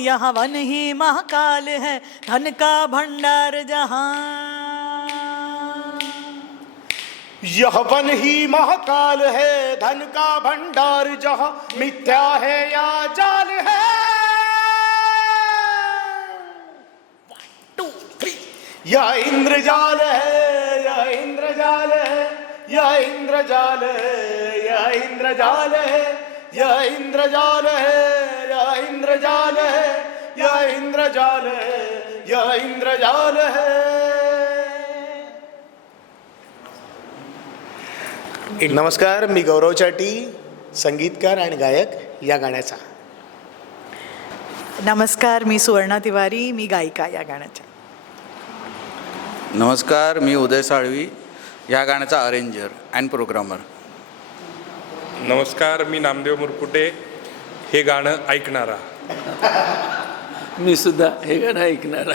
यह वन ही महाकाल है, धन का भंडार जहां। यह वन ही महाकाल है, धन का भंडार जहां, मिथ्या है या जाल है। यह इंद्रजाल है, यह इंद्रजाल है, यह इंद्रजाल है, यह इंद्रजाल है, यह इंद्रजाल है, यह इंद्रजाल है, यह इंद्रजाल है, यह इंद्रजाल है। नमस्कार, मी गौरव चाटी, संगीतकार आणि गायक या गाण्याचा. नमस्कार, मी सुवर्णा तिवारी, मी गायिका या गाण्याच्या. नमस्कार, मी उदय साळवी, या गाण्याचा अरेंजर अँड प्रोग्रामर. नमस्कार, मी नामदेव मुरकुटे, हे गाणं ऐकणारा. मी सुद्धा हे गाणं ऐकणारा.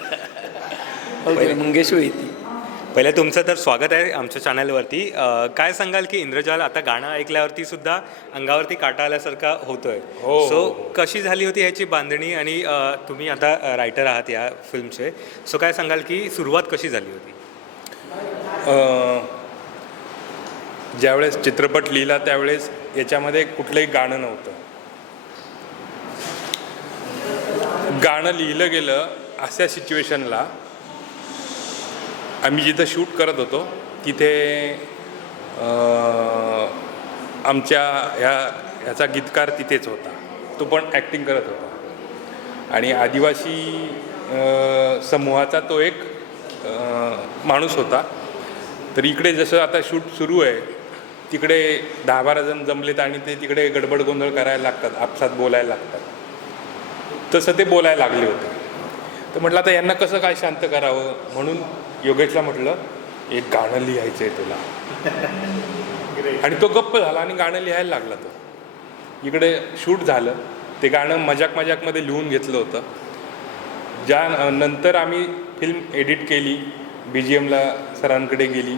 ओके, मंगेश वैती. पहिले तुमचं तर स्वागत आहे आमच्या चॅनलवरती. काय सांगाल की इंद्रजाल आता गाणं ऐकल्यावरती सुद्धा अंगावरती काटा आल्यासारखा होतोय. सो कशी झाली होती ह्याची बांधणी, आणि तुम्ही आता रायटर आहात या फिल्मचे, सो काय सांगाल की सुरुवात कशी झाली होती? ज्यावेळेस चित्रपट लिहिला त्यावेळेस याच्यामध्ये कुठलंही गाणं नव्हतं. गाणं लिहिलं गेलं अशा सिच्युएशनला आम्ही जिथं शूट करत होतो तिथे आमच्या ह्याचा गीतकार तिथेच होता. तो पण ॲक्टिंग करत होता आणि आदिवासी समूहाचा तो एक माणूस होता. तर इकडे जसं आता शूट सुरू आहे तिकडे 10-12 जण जमलेत आणि ते तिकडे गडबड गोंधळ करायला लागतात, आपसात बोलायला लागतात. तसं ते बोलायला लागले होते. तर म्हटलं आता यांना कसं काय शांत करावं, म्हणून योगेशला म्हटलं एक गाणं लिहायचं आहे तुला. आणि तो गप्प झाला आणि गाणं लिहायला लागला. तो इकडे शूट झालं, ते गाणं मजाकमध्ये लिहून घेतलं होतं. ज्या नंतर आम्ही फिल्म एडिट केली, BGMला सरांकडे गेली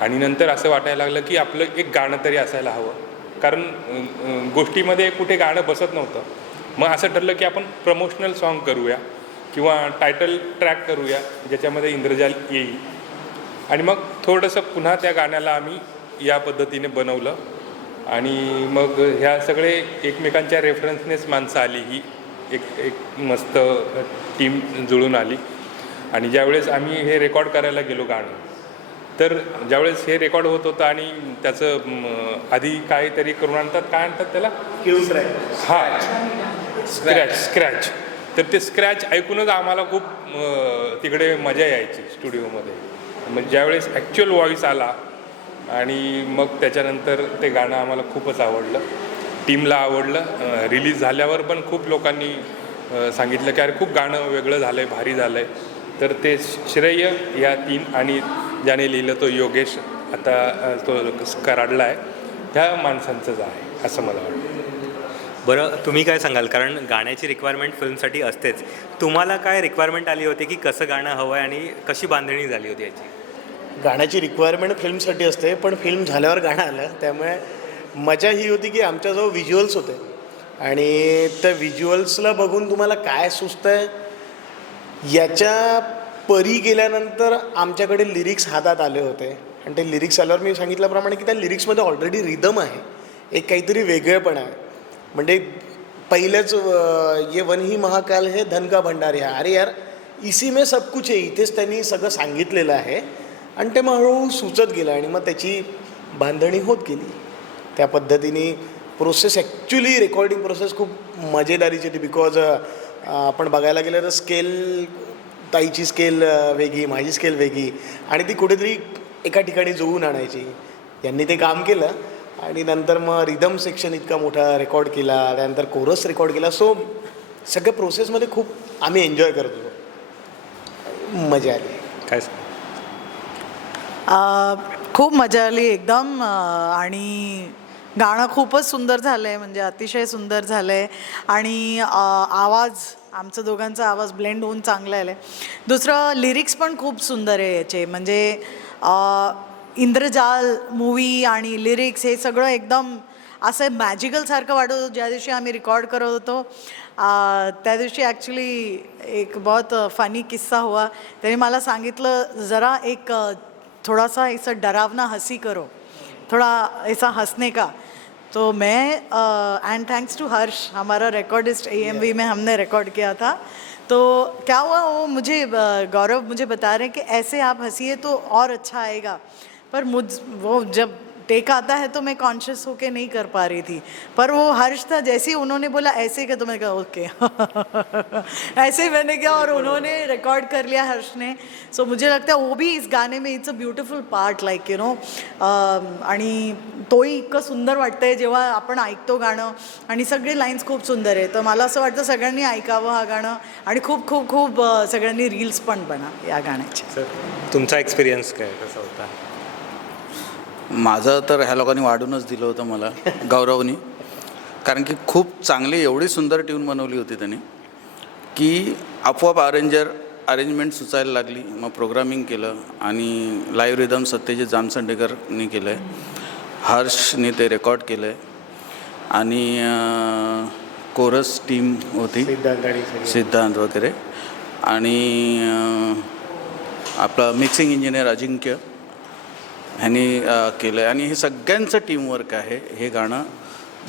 आणि नंतर असं वाटायला लागलं की आपलं एक गाणं तरी असायला हवं, कारण गोष्टीमध्ये कुठे गाणं बसत नव्हतं. मग असं ठरलं की आपण प्रमोशनल सॉन्ग करूया किंवा टायटल ट्रॅक करूया ज्याच्यामध्ये इंद्रजाल येईल. आणि मग थोडंसं पुन्हा त्या गाण्याला आम्ही या पद्धतीने बनवलं आणि मग ह्या सगळे एकमेकांच्या रेफरन्सनेच माणसं आली. ही एक मस्त टीम जुळून आली. आणि ज्यावेळेस आम्ही हे रेकॉर्ड करायला गेलो गाणं, तर ज्यावेळेस हे रेकॉर्ड होत होतं आणि त्याचं आधी काहीतरी करून आणतात, काय आणतात त्याला, हां, स्क्रॅच. तर ते स्क्रॅच ऐकूनच आम्हाला खूप तिकडे मजा यायची स्टुडिओमध्ये. मग ज्यावेळेस ॲक्च्युअल व्हॉईस आला आणि मग त्याच्यानंतर ते गाणं आम्हाला खूपच आवडलं, टीमला आवडलं. रिलीज झाल्यावर पण खूप लोकांनी सांगितलं की अरे खूप गाणं वेगळं झालं आहे, भारी झालं आहे. तर ते श्रेय या 3 आणि ज्याने लिहिलं तो योगेश, आता तो कराडला आहे, त्या माणसांचंच आहे असं मला वाटतं. बरं, तुम्ही काय सांगाल, कारण गाण्याची रिक्वायरमेंट फिल्मसाठी असतेच. तुम्हाला काय रिक्वायरमेंट आली होती की कसं गाणं हवं आहे आणि कशी बांधणी झाली होती याची? गाण्याची रिक्वायरमेंट फिल्मसाठी असते, पण फिल्म झाल्यावर गाणं आलं त्यामुळे मजा ही होती की आमच्याजवळ व्हिज्युअल्स होते आणि त्या व्हिज्युअल्सला बघून तुम्हाला काय सुचतं आहे याच्या परी गेल्यानंतर आमच्याकडे लिरिक्स हातात आले होते. आणि ते लिरिक्स आल्यावर मी सांगितल्याप्रमाणे की त्या लिरिक्समध्ये ऑलरेडी रिदम आहे, एक काहीतरी वेगळेपण आहे. म्हणजे पहिलेच ये वन ही महाकाल है, धन का भंडार है, अरे यार इसी में सब कुछ आहे, इथेच त्यांनी सगळं सांगितलेलं आहे. आणि ते मग हळूहळू सुचत गेलं आणि मग त्याची बांधणी होत गेली. त्या पद्धतीने प्रोसेस, ॲक्च्युली रेकॉर्डिंग प्रोसेस खूप मजेदारीची होती. बिकॉज आपण बघायला गेलं तर स्केल, ताईची स्केल वेगळी, माझी स्केल वेगळी, आणि ती कुठेतरी एका ठिकाणी जुळवून आणायची. यांनी ते काम केलं आणि नंतर मग रिदम सेक्शन इतका मोठा रेकॉर्ड केला, त्यानंतर कोरस रेकॉर्ड केला. सो सगळ्या प्रोसेसमध्ये खूप आम्ही एन्जॉय करत होतो, मजा आली. काय खूप मजा आली एकदम. आणि गाणं खूपच सुंदर झालं आहे, म्हणजे अतिशय सुंदर झालं आहे. आणि आवाज, आमचं दोघांचा आवाज ब्लेंड होऊन चांगला आला आहे. दुसरं लिरिक्स पण खूप सुंदर आहे याचे, म्हणजे इंद्रजाल मूवी आणि लिरिक्स हे सगळं एकदम असं मॅजिकलसारखं वाटत होतं. ज्या दिवशी आम्ही रेकॉर्ड करत होतो त्या दिवशी ॲक्च्युली एक बहुत फनी किस्सा हुआ. त्याने मला सांगितलं जरा एक थोड़ा ऐसा डरावना हंसी करो, थोड़ा ऐसा हंसने का. तो मैं एंड थैंक्स टू हर्ष, हमारा रिकॉर्डिस्ट AMV में हमने रिकॉर्ड किया था. तो क्या हुआ, वो मुझे गौरव मुझे बता रहे हैं कि ऐसे आप हंसिए तो और अच्छा आएगा. पर वो जब टेक आता है तो मैं कॉन्शियस होके नहीं कर पा रही थी. पर वो हर्ष था, जैसे ही उन्होंने बोला ऐसे क्या, तो मैंने कहा ओके ऐसे ही मैंने किया और उन्होंने रिकॉर्ड कर लिया हर्ष ने. सो मुझे लगता है वो भी इस गाणे में it's a beautiful part like you know. आणि तोही इतकं सुंदर वाटतंय जेव्हा आपण ऐकतो गाणं आणि सगळे लाईन्स खूप सुंदर आहे. तर मला असं वाटतं सगळ्यांनी ऐकावं हा गाणं आणि खूप खूप खूप सगळ्यांनी रील्स पण बना या गाण्याचे. सर तुमचा एक्सपिरियन्स काय कसा होता? माझं तर ह्या लोकांनी वाढूनच दिलं होतं मला, गौरवनी. कारण की खूप चांगली एवढी सुंदर ट्यून बनवली होती त्यांनी की आपोआप अरेंजमेंट सुचायला लागली. मग प्रोग्रामिंग केलं आणि लाईव्ह रिदम सत्यजित जामसंडेकरनी केलं आहे, हर्षने ते रेकॉर्ड केलं आहे आणि कोरस टीम होती, सिद्धांत वगैरे, आणि आपला मिक्सिंग इंजिनियर अजिंक्य ह्यांनी केलं आहे. आणि हे सगळ्यांचं टीमवर्क आहे. हे गाणं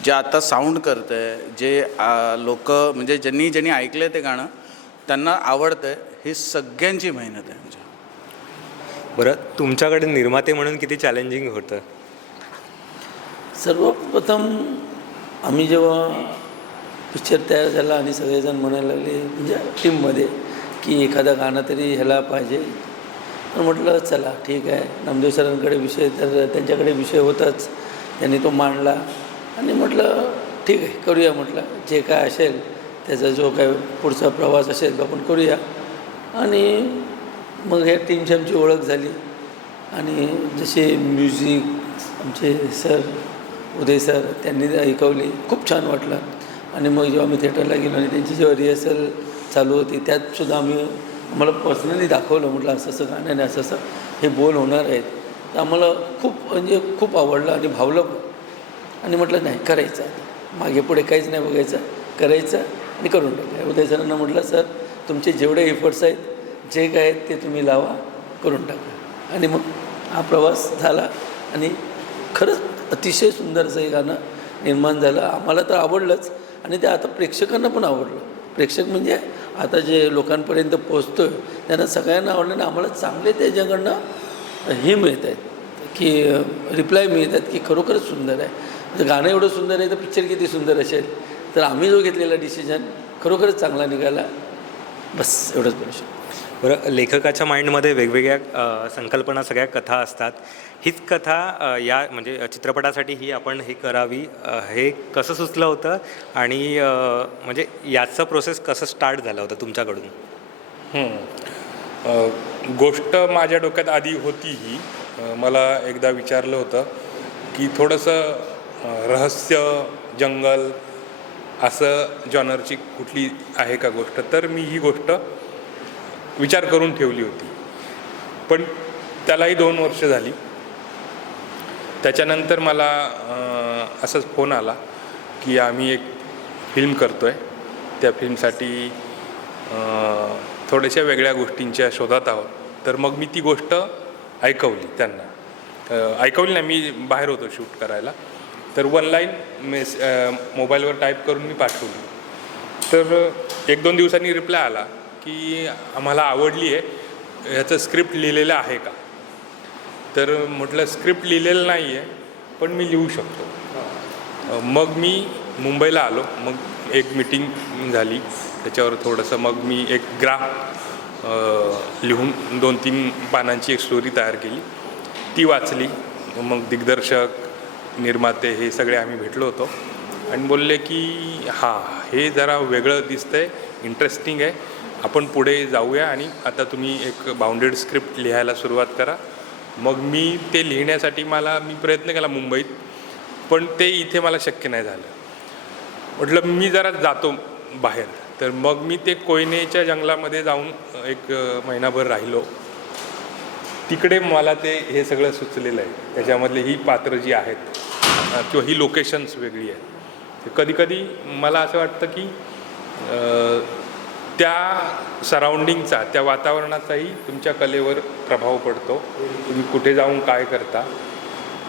जे आता साऊंड करतं आहे, जे लोक म्हणजे ज्यांनी ऐकलं आहे ते गाणं त्यांना आवडतं आहे, ही सगळ्यांची मेहनत आहे. म्हणजे बरं, तुमच्याकडे निर्माते म्हणून किती चॅलेंजिंग होतं? सर्वप्रथम आम्ही जेव्हा पिक्चर तयार झाला आणि सगळेजण म्हणायला लागले म्हणजे टीममध्ये की एखादा गाणं तरी ह्याला पाहिजे, तर म्हटलं चला ठीक आहे. नामदेव सरांकडे विषय, तर त्यांच्याकडे विषय होताच, त्यांनी तो मांडला आणि म्हटलं ठीक आहे करूया. म्हटलं जे काय असेल त्याचा जो काय पुढचा प्रवास असेल तो आपण करूया. आणि मग ह्या टीमची आमची ओळख झाली आणि जसे म्युझिक आमचे सर उदय सर त्यांनी ऐकवली, खूप छान वाटलं. आणि मग जेव्हा आम्ही थिएटरला गेलो आणि त्यांची जेव्हा रिहर्सल चालू होती त्यातसुद्धा आम्हाला पर्सनली दाखवलं, म्हटलं असं असं गाणं आणि असं असं हे बोल होणार आहेत. तर आम्हाला खूप आवडलं आणि भावलं पण. आणि म्हटलं नाही करायचं, मागे पुढे काहीच नाही बघायचं, करायचं आणि करून टाकायचं. उदय सरांना म्हटलं सर तुमचे जेवढे एफर्ट्स आहेत, जे काय आहेत ते तुम्ही लावा, करून टाका. आणि मग हा प्रवास झाला आणि खरंच अतिशय सुंदर असं हे गाणं निर्माण झालं. आम्हाला तर आवडलंच आणि ते आता प्रेक्षकांना पण आवडलं. प्रेक्षक म्हणजे आता जे लोकांपर्यंत पोचतो आहे त्यांना सगळ्यांना आवडलं आणि आम्हाला चांगले त्याच्याकडनं हे मिळत आहेत की रिप्लाय मिळत आहेत की खरोखरच सुंदर आहे. जर गाणं एवढं सुंदर आहे तर पिक्चर किती सुंदर असेल. तर आम्ही जो घेतलेला डिसिजन खरोखरच चांगला निघाला, बस एवढंच बोलू शकतो. बरं, लेखकाच्या माइंडमध्ये वेगवेगळ्या संकल्पना, सगळ्या कथा असतात. हीच कथा या म्हणजे चित्रपटासाठी ही आपण हे करावी, हे कसं सुचलं होतं आणि म्हणजे याचं प्रोसेस कसं स्टार्ट झालं होतं तुमच्याकडून? गोष्ट माझ्या डोक्यात आधी होती ही. मला एकदा विचारलं होतं की थोडंसं रहस्य, जंगल असं जॉनरची कुठली आहे का गोष्ट. तर मी ही गोष्ट विचार करून ठेवली होती, पण त्यालाही 2 वर्ष झाली. त्याच्यानंतर मला असंच फोन आला की आम्ही एक फिल्म करतो आहे, त्या फिल्मसाठी थोड्याशा वेगळ्या गोष्टींच्या शोधात आहोत. तर मग मी ती गोष्ट ऐकवली त्यांना. ऐकवली नाही, मी बाहेर होतो शूट करायला. तर 1 लाईन मोबाईलवर टाईप करून मी पाठवली. तर 1-2 दिवसांनी रिप्लाय आला की आम्हाला आवडली आहे, ह्याचं स्क्रिप्ट लिहिलेलं आहे का. तर म्हटलं स्क्रिप्ट लिहिलेलं नाही आहे पण मी लिहू शकतो. मग मी मुंबईला आलो. मग एक मीटिंग झाली, त्याच्यावर थोडंसं मग मी एक ग्राफ लिहून 2-3 पानांची एक स्टोरी तयार केली, ती वाचली. मग दिग्दर्शक, निर्माते हे सगळे आम्ही भेटलो होतो आणि बोलले की हां हे जरा वेगळं दिसतंय, इंटरेस्टिंग आहे, आपण पुढे जाऊया आणि आता तुम्ही एक बाउंडेड स्क्रिप्ट लिहायला सुरुवात करा. मग मी ते लिहिण्यासाठी मी प्रयत्न केला मुंबईत, पण ते इथे मला शक्य नाही झालं. म्हटलं मी जरा जातो बाहेर. तर मग मी ते कोयनेच्या जंगलामध्ये जाऊन 1 महिनाभर राहिलो. तिकडे मला हे सगळं सुचलेलं आहे. त्याच्यामधले ही पात्र जी आहेत किंवा ही लोकेशन्स वेगळी आहे. कधीकधी मला असं वाटतं की त्या सराउंडिंगचा, त्या वातावरणाचाही तुमच्या कलेवर प्रभाव पडतो. तुम्ही कुठे जाऊन काय करता.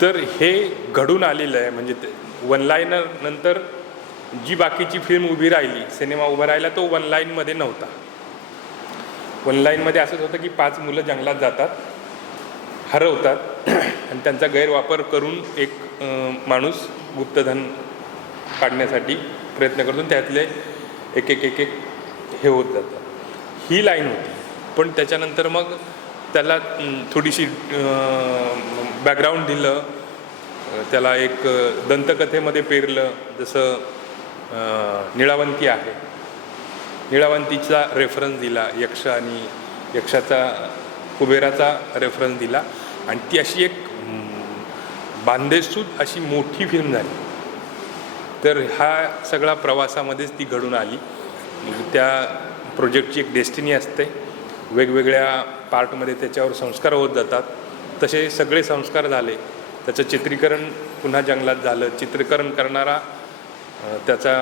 तर हे घडून आलेलं आहे. म्हणजे वन लाईनर नंतर जी बाकीची फिल्म उभी राहिली, सिनेमा उभा राहिला, तो वन लाईनमध्ये नव्हता. वन लाईनमध्ये असंच होतं की 5 मुलं जंगलात जातात, हरवतात आणि त्यांचा गैरवापर करून एक माणूस गुप्तधन काढण्यासाठी प्रयत्न करतो. त्यातले एक एक एक एक हे होत जातं. ही लाईन होती. पण त्याच्यानंतर मग त्याला थोडीशी बॅकग्राऊंड दिलं, त्याला एक दंतकथेमध्ये पेरलं. जसं निळावंती आहे, निळावंतीचा रेफरन्स दिला, यक्ष आणि यक्षाचा, कुबेराचा रेफरन्स दिला आणि ती अशी एक बांधेसूद अशी मोठी फिल्म झाली. तर हा सगळा प्रवासामध्येच ती घडून आली. त्या प्रोजेक्टची एक डेस्टिनी असते. वेगवेगळ्या पार्टमध्ये त्याच्यावर संस्कार होत जातात. तसे सगळे संस्कार झाले. त्याचं चित्रीकरण पुन्हा जंगलात झालं. चित्रीकरण करणारा त्याचा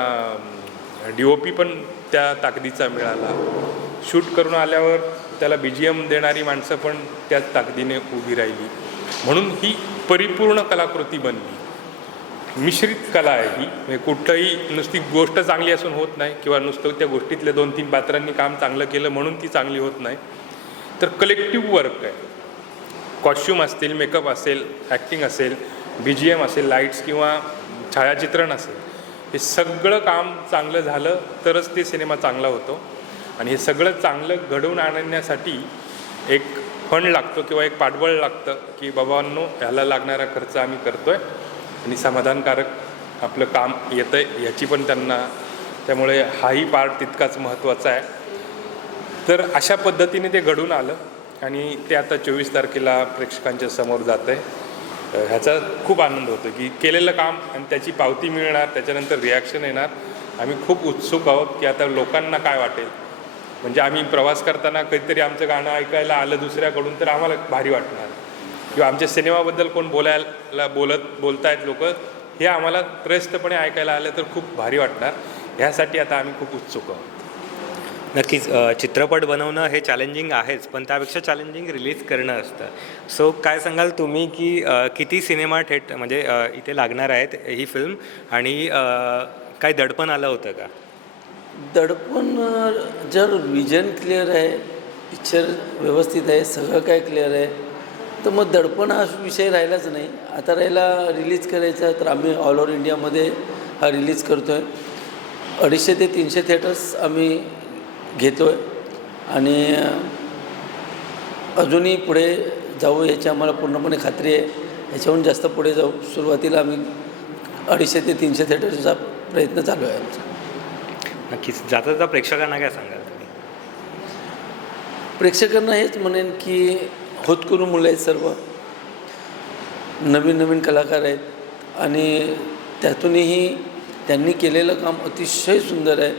DOP पण त्या ताकदीचा मिळाला. शूट करून आल्यावर त्याला BGM देणारी माणसं पण त्याच ताकदीने उभी राहिली. म्हणून ही परिपूर्ण कलाकृती बनली. मिश्रित कला आहे ही. म्हणजे कुठलंही नुसती गोष्ट चांगली असून होत नाही, किंवा नुसतं त्या गोष्टीतल्या 2-3 पात्रांनी काम चांगलं केलं म्हणून ती चांगली होत नाही. तर कलेक्टिव्ह वर्क आहे. कॉस्ट्यूम असतील, मेकअप असेल, ॲक्टिंग असेल, BGM असेल, लाईट्स किंवा छायाचित्रण असेल, हे सगळं काम चांगलं झालं तरच ते सिनेमा चांगला होतो. आणि हे सगळं चांगलं घडवून आणण्यासाठी एक फंड लागतो किंवा एक पाठबळ लागतं की बाबांनो, ह्याला लागणारा खर्च आम्ही करतो आहे आणि समाधानकारक आपलं काम येतं आहे ह्याची पण त्यांना, त्यामुळे हाही पार्ट तितकाच महत्त्वाचा आहे. तर अशा पद्धतीने ते घडून आलं आणि ते आता 24 तारखेला प्रेक्षकांच्या समोर जातं आहे. ह्याचा खूप आनंद होतो की केलेलं काम आणि त्याची पावती मिळणार, त्याच्यानंतर रिॲक्शन येणार. आम्ही खूप उत्सुक आहोत की आता लोकांना काय वाटेल. म्हणजे आम्ही प्रवास करताना कधीतरी आमचं गाणं ऐकायला आलं दुसऱ्याकडून तर आम्हाला भारी वाटणार, किंवा आमच्या सिनेमाबद्दल कोण बोलतायत लोक, हे आम्हाला त्रयस्थपणे ऐकायला आलं तर खूप भारी वाटणार. ह्यासाठी आता आम्ही खूप उत्सुक आहोत. नक्कीच चित्रपट बनवणं हे चॅलेंजिंग आहेच, पण त्यापेक्षा चॅलेंजिंग रिलीज करणं असतं. सो काय सांगाल तुम्ही की किती सिनेमा म्हणजे इथे लागणार आहेत ही फिल्म, आणि काय दडपण आलं होतं का? दडपण जर विजन क्लिअर आहे, पिक्चर व्यवस्थित आहे, सगळं काय क्लिअर आहे, तर मग दडपण हा विषय राहिलाच नाही. आता राहिला रिलीज करायचा, तर आम्ही ऑल ओव्हर इंडियामध्ये हा रिलीज करतो आहे. 250 ते 300 थिएटर्स आम्ही घेतो आहे आणि अजूनही पुढे जाऊ याची आम्हाला पूर्णपणे खात्री आहे. याच्याहून जास्त पुढे जाऊ. सुरुवातीला आम्ही 250 ते 300 थिएटरचा प्रयत्न चालू आहे आमचा. नक्कीच. जाता जाता प्रेक्षकांना काय सांगाल तुम्ही? प्रेक्षकांना हेच म्हणेन की होतकरू मुलं आहेत, सर्व नवीन नवीन कलाकार आहेत आणि त्यातूनही त्यांनी केलेलं काम अतिशय सुंदर आहे.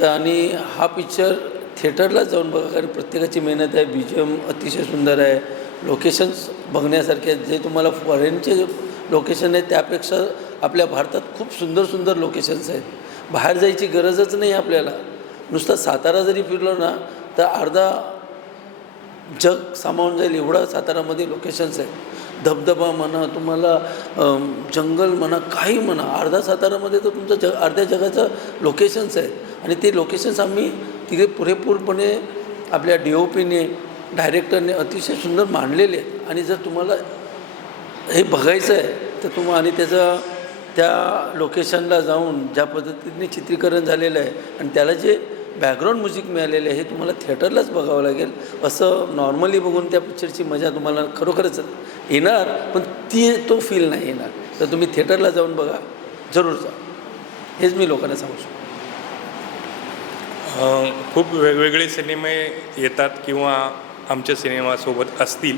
तर आणि हा पिक्चर थिएटरला जाऊन बघा, कारण प्रत्येकाची मेहनत आहे. BGM अतिशय सुंदर आहे. लोकेशन्स बघण्यासारखे आहेत. जे तुम्हाला फॉरेनचे लोकेशन आहेत त्यापेक्षा आपल्या भारतात खूप सुंदर सुंदर लोकेशन्स आहेत. बाहेर जायची गरजच नाही आपल्याला. नुसतं सातारा जरी फिरलो ना तर अर्धा जग सामावून जाईल एवढं सातारामध्ये लोकेशन्स आहेत. धबधबा म्हणा, तुम्हाला जंगल म्हणा, काही म्हणा, अर्धा सातारामध्ये तर तुमचं अर्ध्या जगाचं लोकेशन्स आहेत. आणि ते लोकेशन्स आम्ही तिथे पुरेपूरपणे आपल्या DOPने, डायरेक्टरने अतिशय सुंदर मांडलेले आहेत. आणि जर तुम्हाला हे बघायचं आहे तर आणि त्या लोकेशनला जाऊन ज्या पद्धतीने चित्रीकरण झालेलं आहे आणि त्याला जे बॅकग्राऊंड म्युझिक मिळालेलं आहे हे तुम्हाला थिएटरलाच बघावं लागेल. असं नॉर्मली बघून त्या पिक्चरची मजा तुम्हाला खरोखरच येणार, पण तो फील नाही येणार. तर तुम्ही थिएटरला जाऊन बघा, जरूर जा. हेच मी लोकांना सांगू शकतो. खूप वेगवेगळे सिनेमे येतात किंवा आमच्या सिनेमासोबत असतील,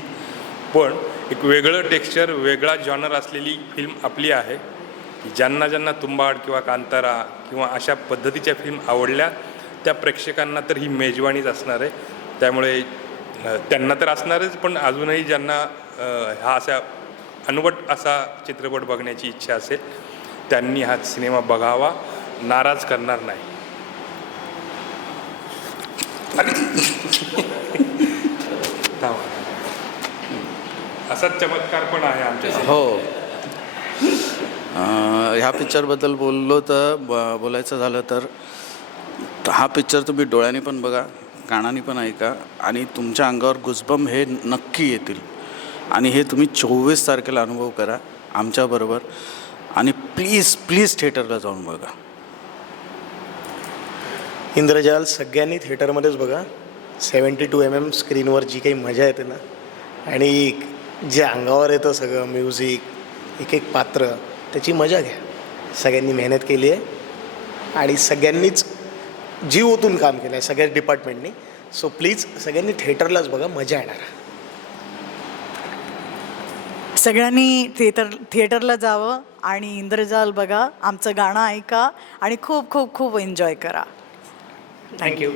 पण एक वेगळं टेक्स्चर, वेगळा जॉनर असलेली फिल्म आपली आहे. ज्यांना तुंबाड किंवा कांतारा किंवा अशा पद्धतीच्या फिल्म आवडल्या त्या प्रेक्षकांना तर ही मेजवानीच असणार आहे. त्यामुळे त्यांना तर असणारच, पण अजूनही ज्यांना ह्या अशा अनवट असा चित्रपट बघण्याची इच्छा असेल त्यांनी हा सिनेमा बघावा, नाराज करणार नाही. थांबा. असाच चमत्कार पण आहे आमच्या हो. ह्या पिक्चरबद्दल बोललो तर बोलायचं झालं तर हा पिक्चर तुम्ही डोळ्यांनी पण बघा, कानाने पण ऐका आणि तुमच्या अंगावर गुजबम हे नक्की येतील. आणि हे तुम्ही 24 तारखेला अनुभव करा आमच्याबरोबर. आणि प्लीज प्लीज थिएटरला जाऊन बघा. इंद्रजाल सगळ्यांनी थिएटरमध्येच बघा. 72 mm स्क्रीनवर जी काही मजा येते ना, आणि जे अंगावर येतं सगळं म्युझिक, एक एक पात्र, त्याची मजा घ्या. सगळ्यांनी मेहनत केली आहे आणि सगळ्यांनीच जीव ओतून काम केलं आहे, सगळ्याच डिपार्टमेंटनी. सो प्लीज सगळ्यांनी थिएटरलाच बघा, मजा येणार. सगळ्यांनी थिएटरला जावं आणि इंद्रजाल बघा, आमचं गाणं ऐका आणि खूप खूप खूप एन्जॉय करा. थँक्यू.